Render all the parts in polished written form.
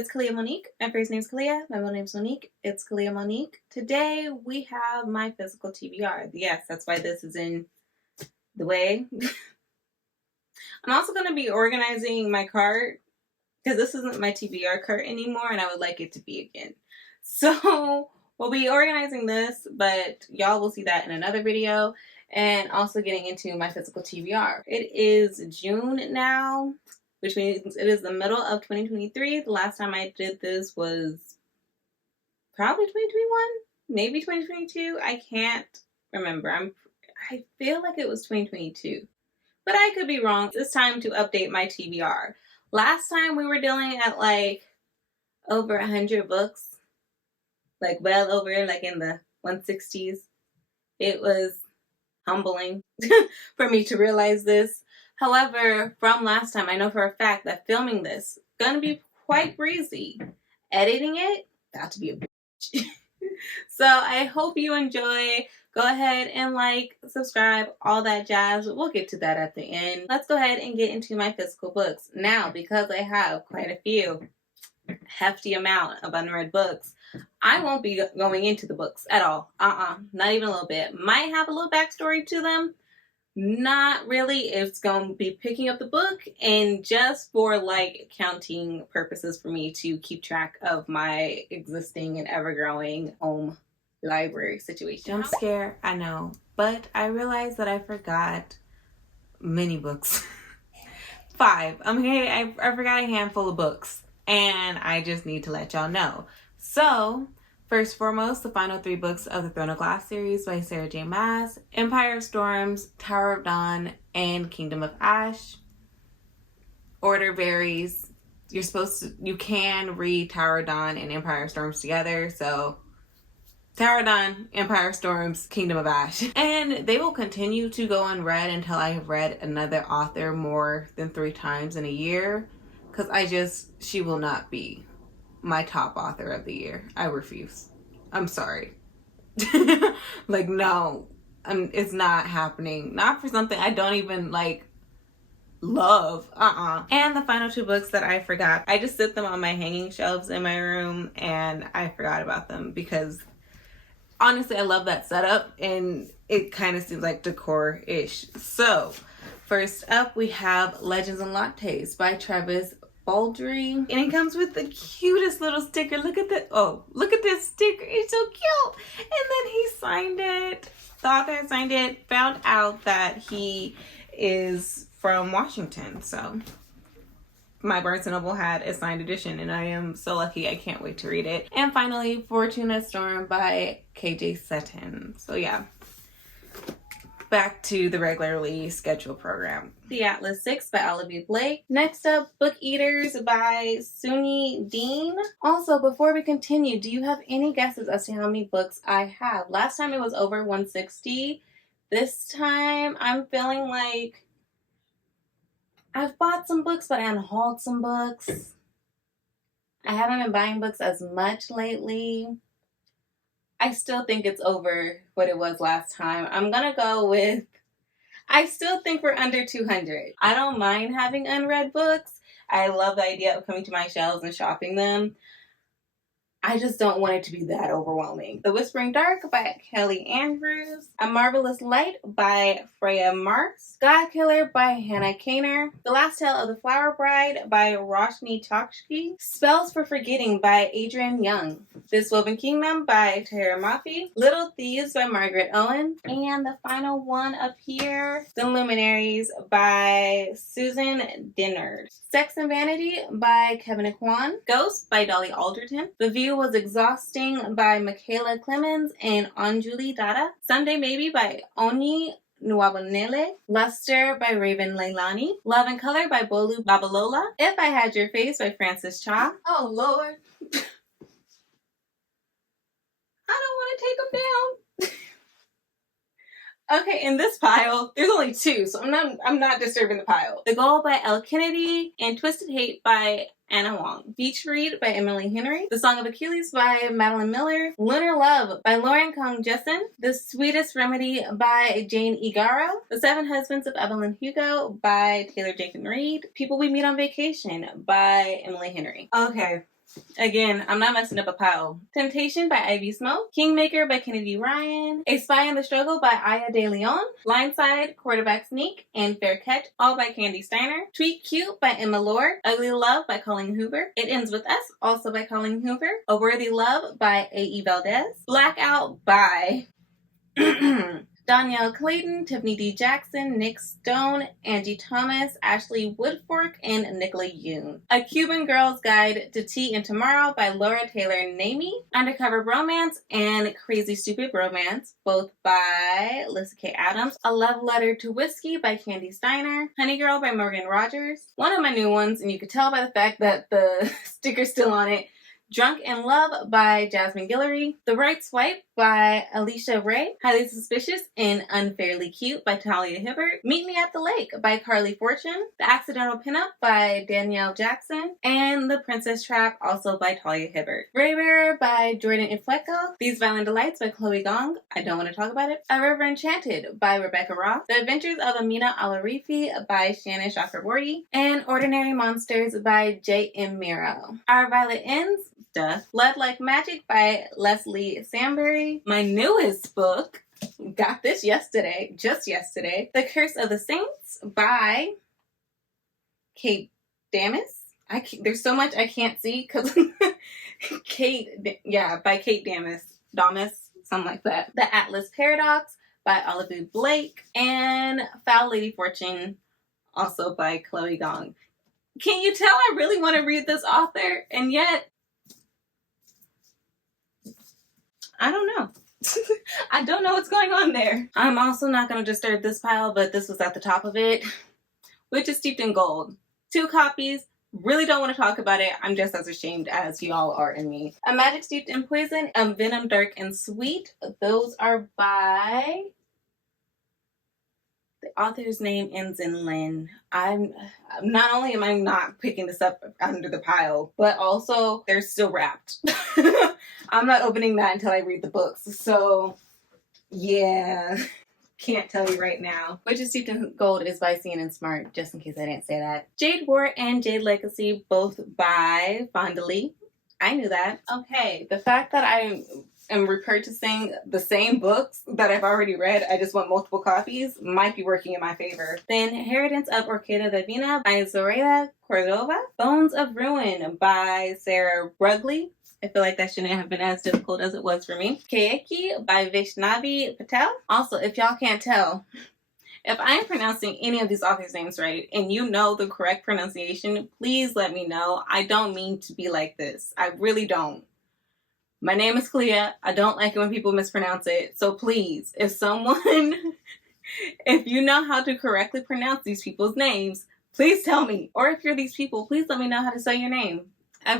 it's Kalia Monique. My first name is Kalia. My middle name is Monique. It's Kalia Monique. Today we have my physical TBR. Yes, that's why this is in the way. I'm also going to be organizing my cart because this isn't my TBR cart anymore and I would like it to be again. So we'll be organizing this, but y'all will see that in another video, and also getting into my physical TBR. It is June now, which means it is the middle of 2023. The last time I did this was probably 2021, maybe 2022. I can't remember. I feel like it was 2022, but I could be wrong. It's time to update my TBR. Last time we were dealing at like over 100 books, like well over, like in the 160s. It was humbling for me to realize this. However, from last time, I know for a fact that filming this gonna be quite breezy. Editing it, got to be a bitch. So I hope you enjoy. Go ahead and like, subscribe, all that jazz. We'll get to that at the end. Let's go ahead and get into my physical books. Now, because I have quite a few, hefty amount of unread books, I won't be going into the books at all. Not even a little bit. Might have a little backstory to them. Not really. It's going to be picking up the book and just for like counting purposes for me to keep track of my existing and ever-growing home library situation. Jump scare, I know. But I realized that I forgot many books. 5. I forgot a handful of books. And I just need to let y'all know. So, first foremost, the final 3 books of the Throne of Glass series by Sarah J. Maas: Empire of Storms, Tower of Dawn, and Kingdom of Ash. Order varies. You can read Tower of Dawn and Empire of Storms together. So, Tower of Dawn, Empire of Storms, Kingdom of Ash. And they will continue to go unread until I have read another author more than 3 times in a year. Because she will not be my top author of the year. I refuse. I'm sorry. Like, no. It's not happening. Not for something I don't even, like, love. And the final 2 books that I forgot, I just sit them on my hanging shelves in my room, and I forgot about them because, honestly, I love that setup, and it kind of seems like decor-ish. So, first up, we have Legends and Lattes by Travis Baldry, and it comes with the cutest little sticker. Look at this sticker. It's so cute. And then he signed it. The author signed it. Found out that he is from Washington. So my Barnes & Noble had a signed edition, and I am so lucky. I can't wait to read it. And finally, Fortuna Storm by KJ Sutton. So yeah, back to the regularly scheduled program. The Atlas 6 by Olivia Blake. Next up, Book Eaters by Suni Dean. Also, before we continue, do you have any guesses as to how many books I have? Last time it was over 160. This time I'm feeling like I've bought some books, but I unhauled some books. I haven't been buying books as much lately. I still think it's over what it was last time. I'm gonna go with, I still think we're under 200. I don't mind having unread books. I love the idea of coming to my shelves and shopping them. I just don't want it to be that overwhelming. The Whispering Dark by Kelly Andrews. A Marvelous Light by Freya Marks. God Killer by Hannah Kaner. The Last Tale of the Flower Bride by Roshni Chokshi. Spells for Forgetting by Adrienne Young. This Woven Kingdom by Tara Mafi. Little Thieves by Margaret Owen. And the final one up here, The Luminaries by Susan Dennard. Sex and Vanity by Kevin Kwan. Ghost by Dolly Alderton. The View Was Exhausting by Michaela Clemens and Anjuli Dada. Someday Maybe by Oni Nwabanele. Luster by Raven Leilani. Love and Color by Bolu Babalola. If I Had Your Face by Frances Cha. Oh Lord. I don't want to take them down. Okay, in this pile, there's only 2, so I'm not disturbing the pile. The Goal by Elle Kennedy and Twisted Hate by Anna Wong. Beach Read by Emily Henry. The Song of Achilles by Madeline Miller. Lunar Love by Lauren Kong Jessen. The Sweetest Remedy by Jane Igaro. The Seven Husbands of Evelyn Hugo by Taylor Jenkins Reid. People We Meet on Vacation by Emily Henry. Okay, Again, I'm not messing up a pile. Temptation by Ivy Smoke. Kingmaker by Kennedy Ryan. A Spy in the Struggle by Aya De Leon. Blindside, Quarterback Sneak, and Fair Catch, all by Candy Steiner. Tweet Cute by Emma Lord. Ugly Love by Colleen Hoover. It Ends With Us, also by Colleen Hoover. A Worthy Love by A.E. Valdez. Blackout by Danielle Clayton, Tiffany D. Jackson, Nick Stone, Angie Thomas, Ashley Woodfork, and Nicola Yoon. A Cuban Girl's Guide to Tea and Tomorrow by Laura Taylor Namey. Undercover Romance and Crazy Stupid Romance, both by Lissa K. Adams. A Love Letter to Whiskey by Candy Steiner. Honey Girl by Morgan Rogers. One of my new ones, and you could tell by the fact that the sticker's still on it, Drunk in Love by Jasmine Guillory. The Right Swipe by Alicia Ray. Highly Suspicious and Unfairly Cute by Talia Hibbert. Meet Me at the Lake by Carly Fortune. The Accidental Pinup by Danielle Jackson. And The Princess Trap, also by Talia Hibbert. Gray Bearer by Jordan Infleco. These Violent Delights by Chloe Gong. I don't want to talk about it. A River Enchanted by Rebecca Roth. The Adventures of Amina Alarifi by Shannon Chakraborty. And Ordinary Monsters by J.M. Miro. Our Violet Ends, Blood Like Magic by Leslie Sambury. My newest book, got this yesterday, just yesterday. The Curse of the Saints by Kate Damas. There's so much I can't see because by Kate Damas, something like that. The Atlas Paradox by Olivia Blake. And Foul Lady Fortune, also by Chloe Gong. Can you tell I really want to read this author, and yet I don't know. I don't know what's going on there. I'm also not going to disturb this pile, but this was at the top of it, which is Steeped in Gold. 2 copies. Really don't want to talk about it. I'm just as ashamed as y'all are in me. A Magic Steeped in Poison, A Venom Dark and Sweet. Those are by... The author's name ends in Lynn. I'm not only am I not picking this up under the pile, but also they're still wrapped. I'm not opening that until I read the books. So yeah, can't tell you right now. Which is Steeped in Gold is by CNN Smart, just in case I didn't say that. Jade War and Jade Legacy, both by Fonda Lee. I knew that. Okay, the fact that I am repurchasing the same books that I've already read, I just want multiple copies, might be working in my favor. The Inheritance of Orquídea Divina by Zoraida Cordova. Bones of Ruin by Sarah Rugley. I feel like that shouldn't have been as difficult as it was for me. Keiki by Vaishnavi Patel. Also, if y'all can't tell, if I'm pronouncing any of these authors' names right and you know the correct pronunciation, please let me know. I don't mean to be like this. I really don't. My name is Clea. I don't like it when people mispronounce it. So please, if you know how to correctly pronounce these people's names, please tell me. Or if you're these people, please let me know how to say your name. I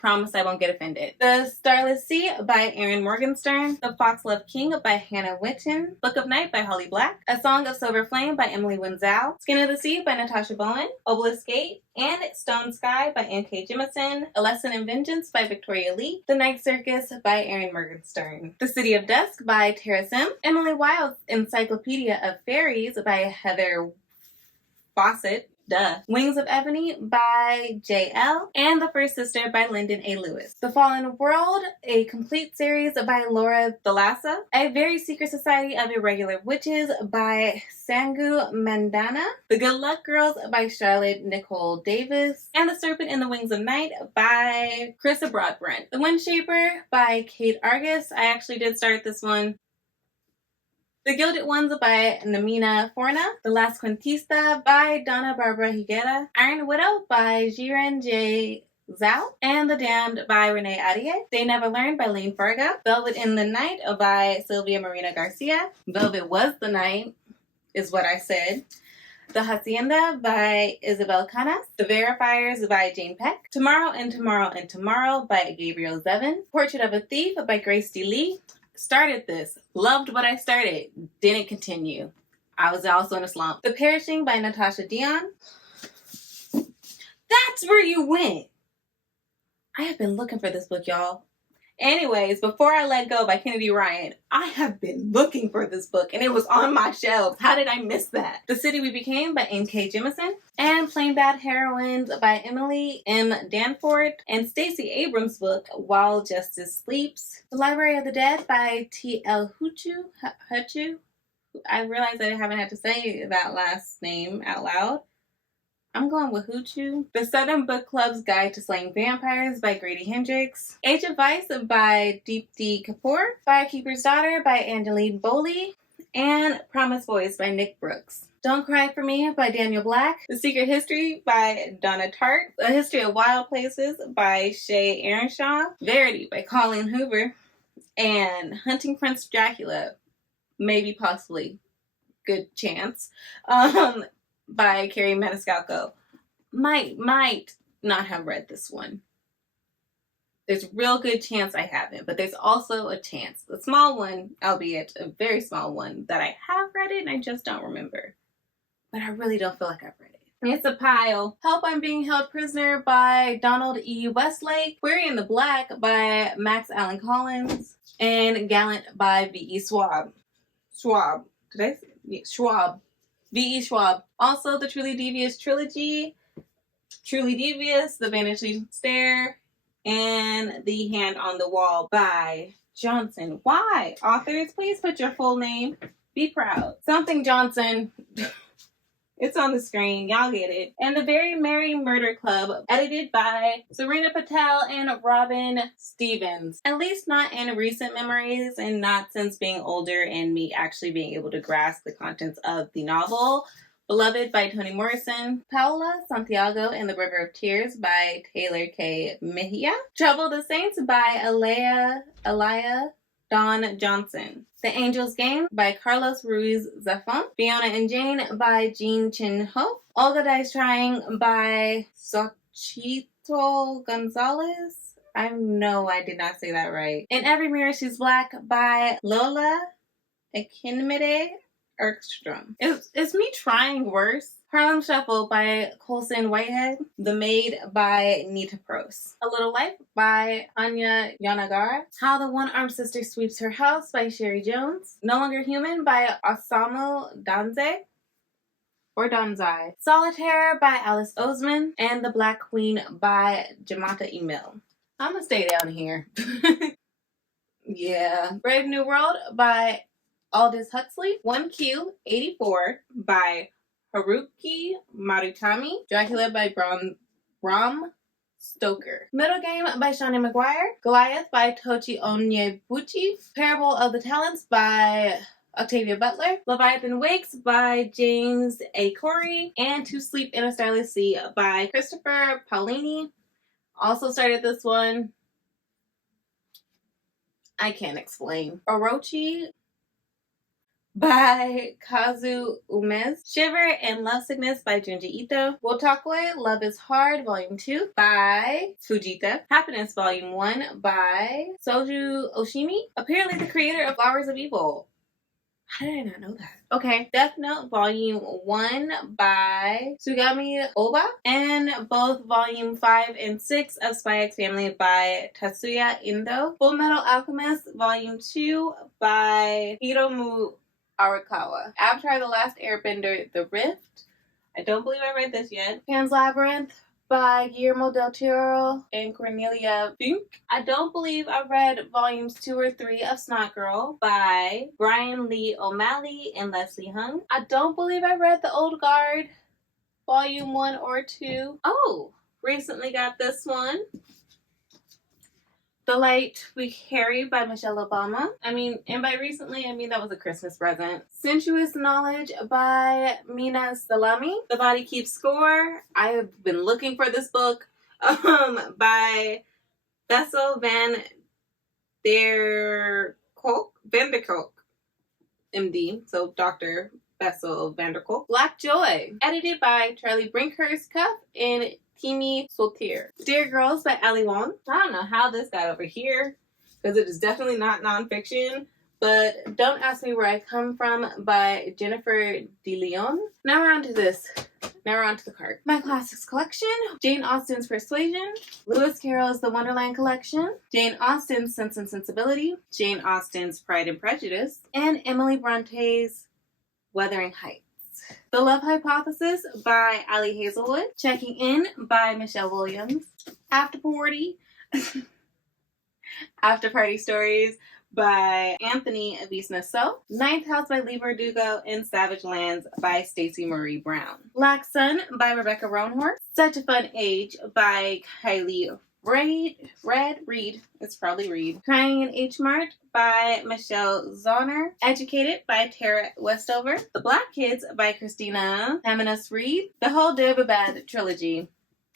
promise I won't get offended. The Starless Sea by Erin Morgenstern. The Foxglove King by Hannah Whitten. Book of Night by Holly Black. A Song of Silver Flame by Emily Wenzel. Skin of the Sea by Natasha Bowen. Obelisk Gate and Stone Sky by N.K. Jemisin. A Lesson in Vengeance by Victoria Lee. The Night Circus by Erin Morgenstern. The City of Dusk by Tara Sim. Emily Wilde's Encyclopedia of Fairies by Heather Fawcett. Wings of Ebony by J.L. and The First Sister by Lyndon A. Lewis. The Fallen World, a complete series by Laura Thalassa. A Very Secret Society of Irregular Witches by Sangu Mandana. The Good Luck Girls by Charlotte Nicole Davis. And The Serpent in the Wings of Night by Carissa Broadbrent. The Windshaper by Kate Argus. I actually did start this one. The Gilded Ones by Namina Forna. The Last Quintista by Donna Barbara Higuera. Iron Widow by Jiren J. Zhao. And The Damned by Renee Arias. They Never Learned by Lane Farga. Velvet in the Night by Sylvia Marina Garcia. Velvet Was the Night is what I said. The Hacienda by Isabel Canas. The Verifiers by Jane Peck. Tomorrow and Tomorrow and Tomorrow by Gabriel Zevin. Portrait of a Thief by Grace D. Lee. Started this, loved what I started, didn't continue. I was also in a slump. The Perishing by Natasha Dion. That's where you went. I have been looking for this book, y'all. Anyways, Before I Let Go by Kennedy Ryan. I have been looking for this book and it was on my shelves. How did I miss that? The City We Became by N.K. Jemisin. And Plain Bad Heroines by Emily M. Danforth. And Stacey Abrams' book, While Justice Sleeps. The Library of the Dead by T.L. Huchu. I realize that I haven't had to say that last name out loud. I'm going with Huchu. The Southern Book Club's Guide to Slaying Vampires by Grady Hendrix. Age of Vice by Deepti Kapoor. Firekeeper's Daughter by Angeline Boley. And Promised Voice by Nick Brooks. Don't Cry for Me by Daniel Black. The Secret History by Donna Tartt. A History of Wild Places by Shay Earnshaw. Verity by Colleen Hoover. And Hunting Prince Dracula, maybe possibly, good chance, by Carrie Maniscalco. Might not have read this one. There's a real good chance I haven't, but there's also a chance, a small one, albeit a very small one, that I have read it and I just don't remember. But I really don't feel like I've read it. It's a pile. Help, I'm Being Held Prisoner by Donald E. Westlake. Query in the Black by Max Allan Collins. And Gallant by V.E. Schwab. Schwab. V.E. Schwab. Also, the Truly Devious trilogy. Truly Devious, The Vanishing Stair, and The Hand on the Wall by Johnson. Why? Authors, please put your full name. Be proud. Something Johnson. It's on the screen. Y'all get it. And The Very Merry Murder Club, edited by Serena Patel and Robin Stevens. At least not in recent memories and not since being older and me actually being able to grasp the contents of the novel. Beloved by Toni Morrison. Paula Santiago and the River of Tears by Taylor K. Mejia. Trouble the Saints by Elia Dawn Johnson. The Angel's Game by Carlos Ruiz Zafón. Fiona and Jane by Jean Chin Ho. Olga Dies Trying by Xochitl Gonzalez. I know I did not say that right. In Every Mirror She's Black by Lola Ekinmede Erkstrom. Is me trying worse? Harlem Shuffle by Colson Whitehead. The Maid by Nita Prose. A Little Life by Anya Yanagara. How the One-Armed Sister Sweeps Her House by Sherry Jones. No Longer Human by Osamu Danze. Or Danzai. Solitaire by Alice Oseman. And The Black Queen by Jamata Emil. I'm gonna stay down here. Yeah. Brave New World by Aldous Huxley. 1Q84 by Haruki Murakami. Dracula by Bram Stoker. Middle Game by Shawnee Maguire. Goliath by Tochi Onyebuchi. Parable of the Talents by Octavia Butler. Leviathan Wakes by James A. Corey. And To Sleep in a Starless Sea by Christopher Paolini. Also started this one. I can't explain. Orochi by Kazu Umez. Shiver and Lovesickness by Junji Ito. Wotakoi, Love is Hard, Volume 2 by Fujita. Happiness, Volume 1 by Soju Oshimi. Apparently the creator of Flowers of Evil. How did I not know that? Okay. Death Note, Volume 1 by Tsugami Oba. And both Volume 5 and 6 of Spy X Family by Tatsuya Indo. Full Metal Alchemist, Volume 2 by Hiromu Arakawa. Avatar: The Last Airbender, The Rift. I don't believe I read this yet. Pan's Labyrinth by Guillermo del Toro and Cornelia Funk. I don't believe I read volumes 2 or 3 of Snot Girl by Brian Lee O'Malley and Leslie Hung. I don't believe I read The Old Guard, volume 1 or 2. Oh, recently got this one. The Light We Carry by Michelle Obama. And by recently, that was a Christmas present. Sensuous Knowledge by Mina Salami. The Body Keeps Score. I have been looking for this book by Bessel van der Kolk, MD. So Dr. Bessel van der Kolk. Black Joy. Edited by Charlie Brinkhurst Cuff and Kimi Soltier. Dear Girls by Ali Wong. I don't know how this got over here because it is definitely not nonfiction, but Don't Ask Me Where I Come From by Jennifer De Leon. Now we're on to this. Now we're on to the card. My Classics collection, Jane Austen's Persuasion, Lewis Carroll's The Wonderland Collection, Jane Austen's Sense and Sensibility, Jane Austen's Pride and Prejudice, and Emily Bronte's Wuthering Heights. The Love Hypothesis by Ali Hazelwood, Checking In by Michelle Williams, After Party Stories by Anthony Avisnaso, Ninth House by Lee Verdugo, and Savage Lands by Stacey Marie Brown. Black Sun by Rebecca Roanhorse, Such a Fun Age by Kylie Reed, it's probably Reed. Crying in H Mart by Michelle Zauner, Educated by Tara Westover, The Black Kids by Christina Taminas Reed, The Whole Bad trilogy.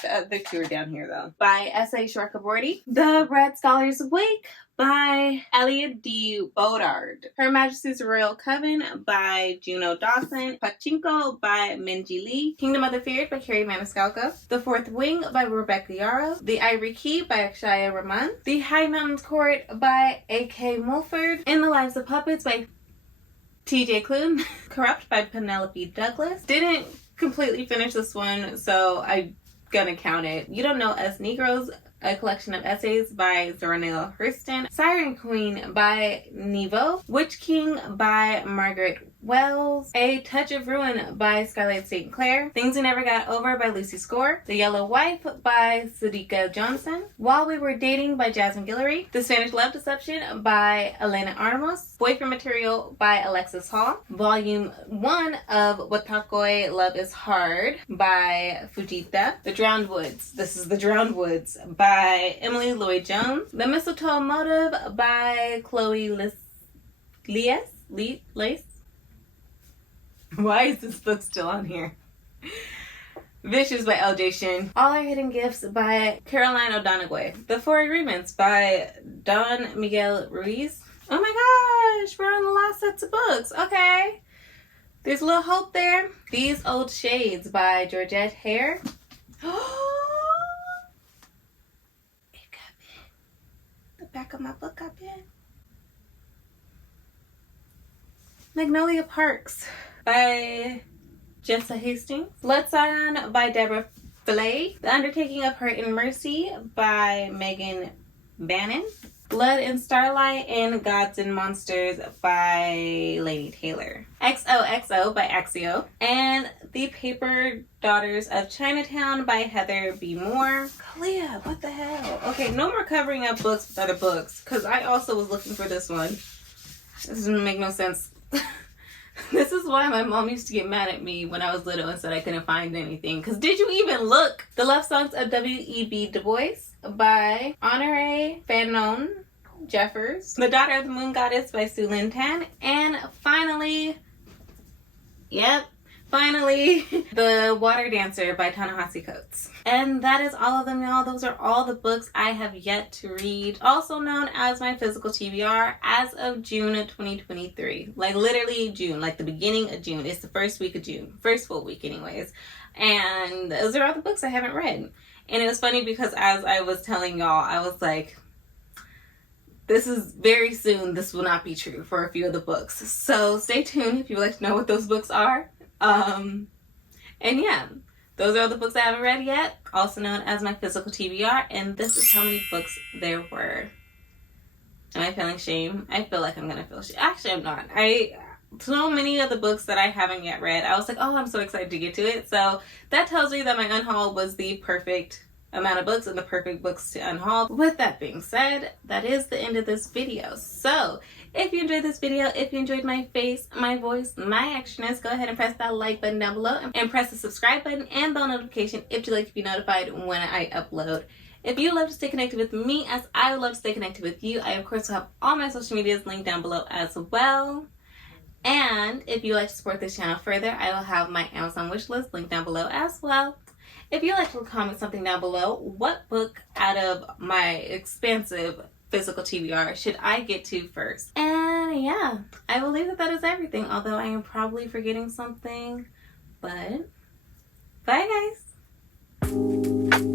The two are down here though. By S.A. Shorkaborty. The Red Scholars Awake by Elliot D. Bodard. Her Majesty's Royal Coven by Juno Dawson. Pachinko by Minji Lee. Kingdom of the Feared by Carrie Maniscalco. The Fourth Wing by Rebecca Yarrow. The Ivory Key by Akshaya Raman. The High Mountains Court by A.K. Mulford. In the Lives of Puppets by T.J. Klune. Corrupt by Penelope Douglas. Didn't completely finish this one, so I'm gonna count it. You Don't Know Us Negroes, a collection of essays by Zoranela Hurston, Siren Queen by Nevo, Witch King by Margaret Wells, A Touch of Ruin by Skylight St. Clair, Things We Never Got Over by Lucy Score, The Yellow Wife by Sadiqa Johnson, While We Were Dating by Jasmine Guillory, The Spanish Love Deception by Elena Armos, Boyfriend Material by Alexis Hall, Volume 1 of Watakoi Love is Hard by Fujita, The Drowned Woods, this is The Drowned Woods by Emily Lloyd Jones, The Mistletoe Motive by Chloe Lace. Why is this book still on here? Vicious by L.J. Shin. All Our Hidden Gifts by Caroline O'Donoghue. The Four Agreements by Don Miguel Ruiz. Oh my gosh, we're on the last sets of books. Okay. There's a little hope there. These Old Shades by Georgette Hare. It could be. The back of my book got bit. Magnolia Parks by Jessa Hastings. Blood Sign by Deborah Fillet. The Undertaking of Hurt and Mercy by Megan Bannon. Blood and Starlight and Gods and Monsters by Lady Taylor. XOXO by Axio. And The Paper Daughters of Chinatown by Heather B. Moore. Kalia, what the hell? Okay, no more covering up books with other books, because I also was looking for this one. This doesn't make no sense. This is why my mom used to get mad at me when I was little and said I couldn't find anything. Because did you even look? The Love Songs of W.E.B. Du Bois by Honore Fanon Jeffers. The Daughter of the Moon Goddess by Sue Lin Tan. And finally, The Water Dancer by Ta-Nehisi Coates. And that is all of them, y'all. Those are all the books I have yet to read, also known as my physical TBR, as of June of 2023. Like literally June, like the beginning of June. It's the first week of June, first full week anyways. And those are all the books I haven't read. And it was funny because as I was telling y'all, I was like, this is very soon, this will not be true for a few of the books. So stay tuned if you would like to know what those books are. And yeah, those are all the books I haven't read yet, also known as my physical TBR, and this is how many books there were. Am I feeling shame? I feel like I'm gonna feel shame. Actually, I'm not. So many of the books that I haven't yet read, I was like, oh, I'm so excited to get to it. So that tells me that my unhaul was the perfect amount of books and the perfect books to unhaul. With that being said, that is the end of this video. So if you enjoyed this video, if you enjoyed my face, my voice, my actionist, go ahead and press that like button down below and press the subscribe button and bell notification if you'd like to be notified when I upload. If you love to stay connected with me as I would love to stay connected with you, I of course will have all my social medias linked down below as well. And if you like to support this channel further, I will have my Amazon wishlist linked down below as well. If you'd like to comment something down below, what book out of my expansive physical TBR should I get to first? And yeah, I believe that is everything, although I am probably forgetting something. But bye guys.